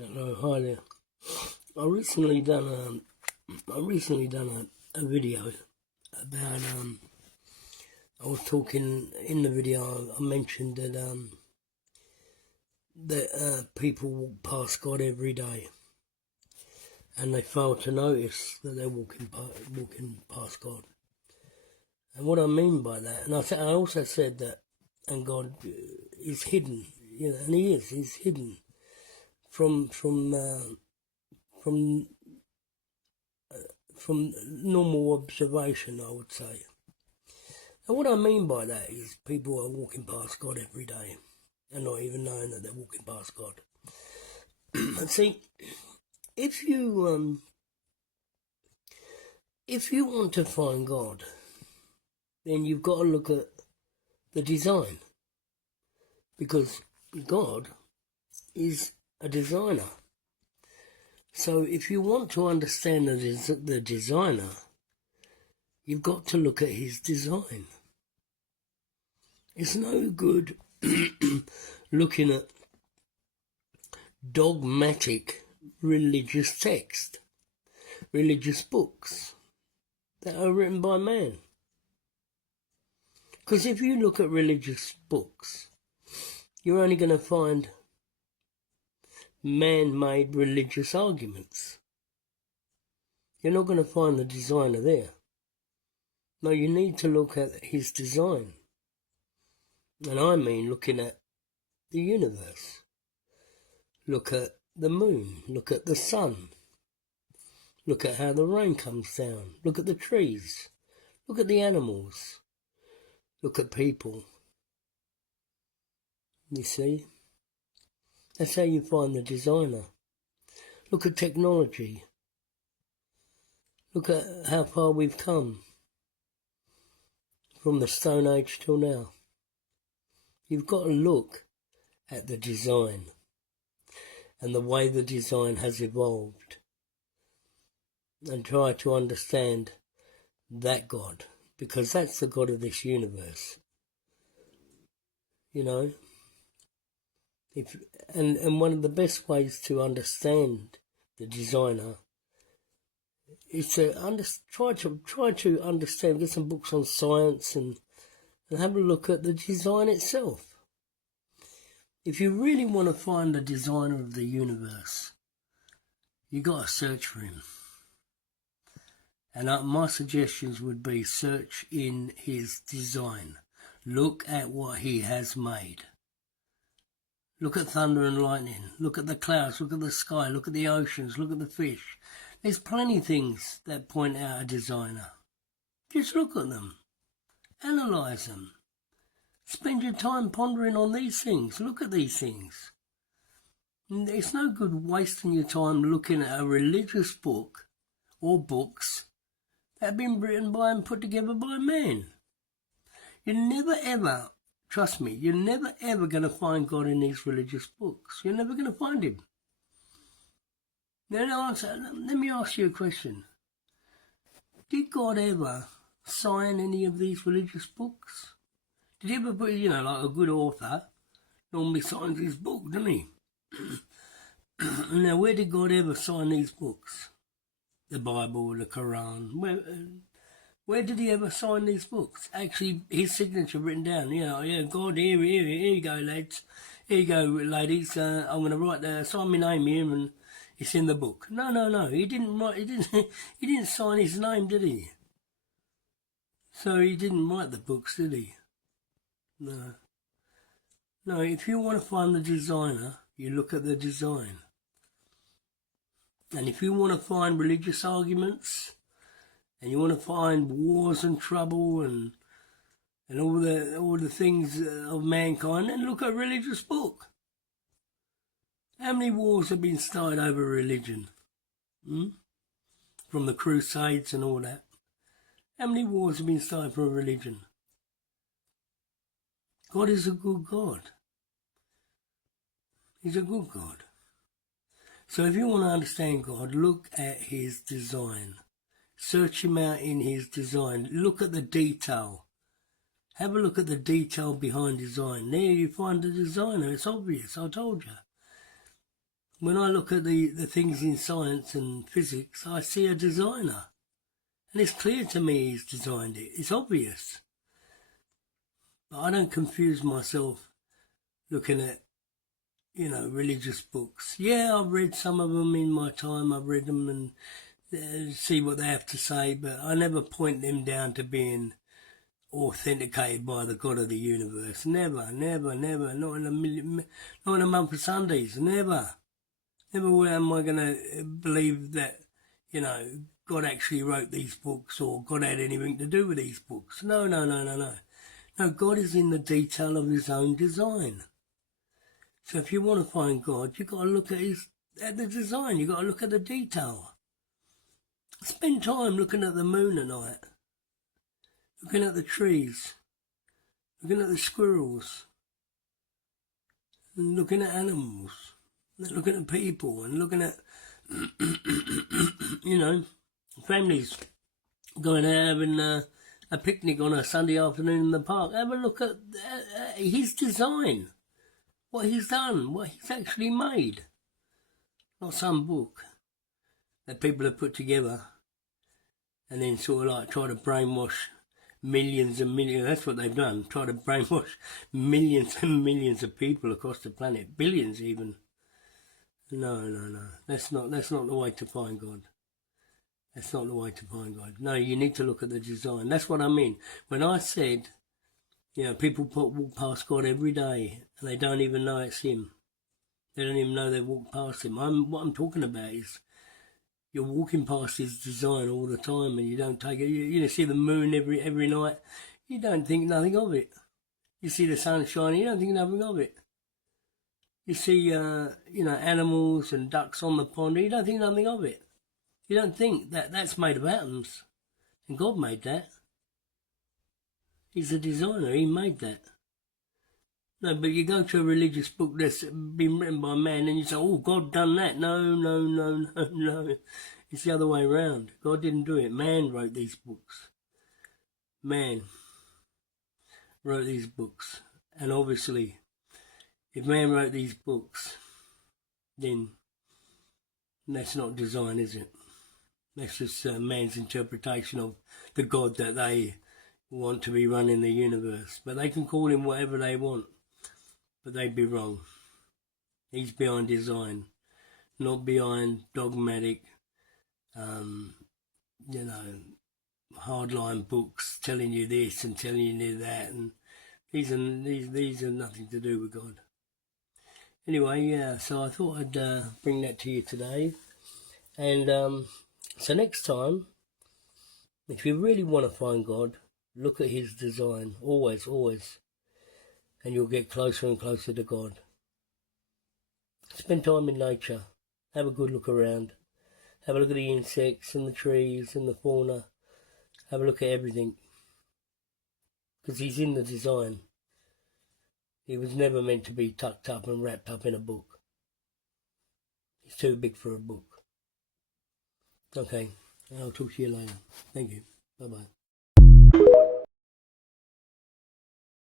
Hello, hi there. I recently done a video about I was talking in the video. I mentioned that people walk past God every day, and they fail to notice that they're walking past God. And what I mean by that, and I also said that, and God is hidden, and He's hidden from normal observation, I would say. And what I mean by that is people are walking past God every day and not even knowing that they're walking past God. And see, if you want to find God, then you've got to look at the design, because God is a designer. So if you want to understand the designer, you've got to look at his design. It's no good looking at dogmatic religious text, religious books that are written by man. Because if you look at religious books, you're only going to find man-made religious arguments. You're not going to find the designer there. No, you need to look at his design. And I mean looking at the universe. Look at the moon. Look at the sun. Look at how the rain comes down. Look at the trees. Look at the animals. Look at people. You see? That's how you find the designer. Look at technology. Look at how far we've come from the Stone Age till now. You've got to look at the design and the way the design has evolved and try to understand that God, because that's the God of this universe. You know? And one of the best ways to understand the designer is to try to understand, get some books on science and have a look at the design itself. If you really want to find the designer of the universe, you got to search for him. And my suggestions would be search in his design. Look at what he has made. Look at thunder and lightning. Look at the clouds. Look at the sky. Look at the oceans. Look at the fish. There's plenty of things that point out a designer. Just look at them. Analyse them. Spend your time pondering on these things. Look at these things. It's no good wasting your time looking at a religious book or books that have been written by and put together by man. You're never ever, trust me, you're never ever going to find God in these religious books. You're never going to find him. Now, let me ask you a question. Did God ever sign any of these religious books? Did he ever put, like a good author normally signs his book, doesn't he? Now, where did God ever sign these books? The Bible, the Quran. Where did he ever sign these books? Actually, his signature written down. God, here you go, lads. Here you go, ladies. I'm going to sign my name here, and it's in the book. No. He didn't write. He didn't sign his name, did he? So he didn't write the books, did he? No. No. If you want to find the designer, you look at the design. And if you want to find religious arguments, and you want to find wars and trouble and all the things of mankind, then look at a religious book. How many wars have been started over religion? From the Crusades and all that. How many wars have been started for religion? God is a good God. He's a good God. So if you want to understand God, look at his design. Search him out in his design. Look at the detail. Have a look at the detail behind design. There you find the designer. It's obvious, I told you. When I look at the things in science and physics, I see a designer. And it's clear to me he's designed it. It's obvious. But I don't confuse myself looking at, religious books. Yeah, I've read some of them in my time. I've read them and see what they have to say, but I never point them down to being authenticated by the God of the universe. Never, never, never. Not in a month of Sundays. Never. Never am I going to believe that, God actually wrote these books or God had anything to do with these books. No. No, God is in the detail of his own design. So if you want to find God, you've got to look at the design. You've got to look at the detail. Spend time looking at the moon at night, looking at the trees, looking at the squirrels, and looking at animals, and looking at people, and looking at, families going out having a picnic on a Sunday afternoon in the park. Have a look at his design, what he's done, what he's actually made. Not some book that people have put together and then sort of like try to brainwash millions and millions. That's what they've done, try to brainwash millions and millions of people across the planet, billions even. No. That's not the way to find God. That's not the way to find God. No, you need to look at the design. That's what I mean. When I said, people walk past God every day and they don't even know it's him. They don't even know they've walked past him. What I'm talking about is you're walking past his design all the time and you don't take it. You see the moon every night. You don't think nothing of it. You see the sun shining. You don't think nothing of it. You see, animals and ducks on the pond. You don't think nothing of it. You don't think that that's made of atoms. And God made that. He's a designer. He made that. No, but you go to a religious book that's been written by man and you say, oh, God done that. No. It's the other way around. God didn't do it. Man wrote these books. Man wrote these books. And obviously, if man wrote these books, then that's not design, is it? That's just man's interpretation of the God that they want to be running the universe. But they can call him whatever they want. But they'd be wrong. He's behind design, not behind dogmatic, hardline books telling you this and telling you that. And these are nothing to do with God. Anyway, yeah, so I thought I'd bring that to you today. And so next time, if you really want to find God, look at his design, always. And you'll get closer and closer to God. Spend time in nature. Have a good look around. Have a look at the insects and the trees and the fauna. Have a look at everything. Because he's in the design. He was never meant to be tucked up and wrapped up in a book. He's too big for a book. Okay, I'll talk to you later. Thank you. Bye-bye.